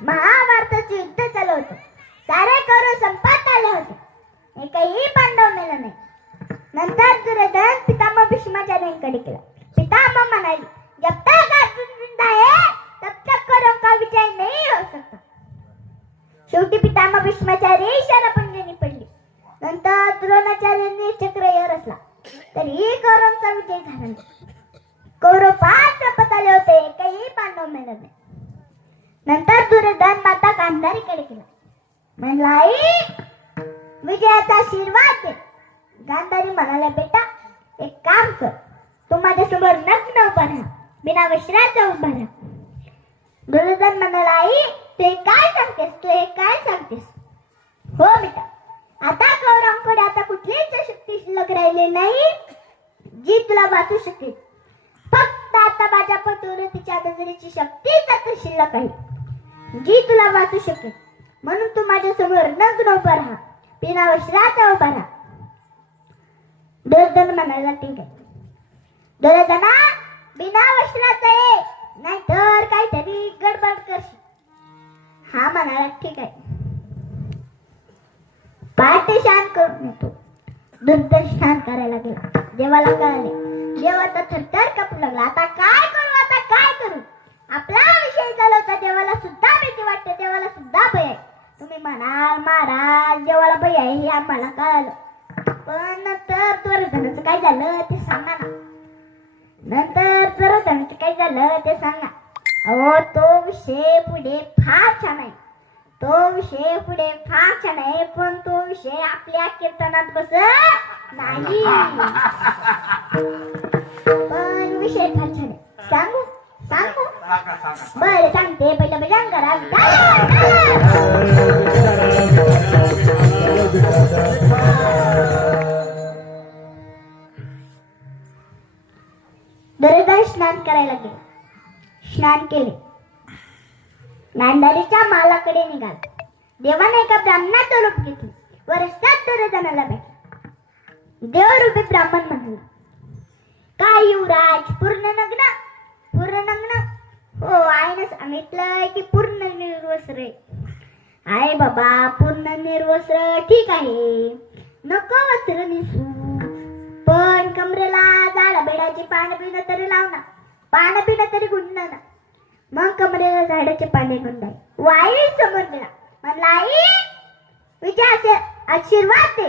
महाभारताचे युद्ध चालू होते. सारे कौरव संपात आले होते. एकही पांडव मेला नाही. नंतर दुर्योधन पितामह भीष्माचार्यांकडे गेला. पितामह म्हणाले, जब तक अर्जुन जिंदा है तब तक कौरव का विजय नहीं हो सकता. शेवटी पितामह भीष्माचार्य शरपंजनी पडली. नंतर द्रोणाचार्यांनी चक्रव्यूह रचला, तरीही कौरवांचा विजय झाला नाही. कौरव 5 संपत आले होते. एकही पांडव मेला नाही. नंतर दुर्योधन माता गांधारीकडे गेला. म्हणला, आई विजयाचा आशीर्वाद दे. गांधारी म्हणाला, बेटा एक काम कर, तू माझ्यासमोर नग्न उभा राहा, बिना वस्त्राचा उभा राहा. दुर्योधन म्हणाला, आई तू हे काय सांगतेस, तू हे काय सांगतेस? हो बेटा, आता कौरवांकडे आता कुठलीच शक्ती शिल्लक राहिली नाही जी तुला वाचू शकेल. फक्त आता माझ्या पतिव्रतेच्या नजरेची शक्तीच आता शिल्लक आहे जी तुला वाचू शकेल. म्हणून तू माझ्या समोर नग्न उभा राहा, बिना वस्त्राचा उभा राहा. दुर्योधन म्हणाला, ठीक आहे. दुर्योधना बिना वस्त्राचा ये, नाहीतर काहीतरी गडबड करशील. हा म्हणाला, ठीक आहे. पहाटे शांत करून येतो. दुर्योधन शांत करायला गेला. देवाला कळाले. देवाचा थरथर कापू लागला. आता काय करू, आता काय करू? आपला विषय चालू होता. देवाला सुद्धा भीती वाटते, देवाला सुद्धा भय आहे. तुम्ही म्हणाल महाराज देवाला भय आहे हे आम्हाला कळालं, पण नंतर दुर्योधनाचं काय झालं ते सांगा ना. नंतर दुर्योधनाचं काय झालं ते सांगा. अहो तो विषय पुढे फार छान आहे, तो विषय पुढे फार छान आहे, पण तो विषय आपल्या कीर्तनात बसत नाही. पण विषय फार छान आहे. सांगू सांगू बरं सांगते. पहिलं भजन करा. दुर्योधन स्नान करायला गेले. स्नान केले. गांधारीच्या मालाकडे निघाला. देवाने एका ब्राह्मणाचं रूप घेतलं व रस्त्यात दुर्योधनाला भेटला. देवरूपी ब्राह्मण म्हणला, काय युवराज पूर्ण नग्न? पूर्ण नग्न? हो, आईने सांगितलंय की पूर्ण निर्वस्त्र. आहे बाबा, पूर्ण निर्वस्त्र ठीक आहे, नको वस्त्र नेसू, पण कमरेला झाड बेडाची पानं पिणं तरी लाव ना, पानं पिणं तरी गुंड ना. मग कमरेला झाडाचे पाने गुंडाय. वाई समोर गेला. म्हणला, आई विजयाचे आशीर्वाद दे.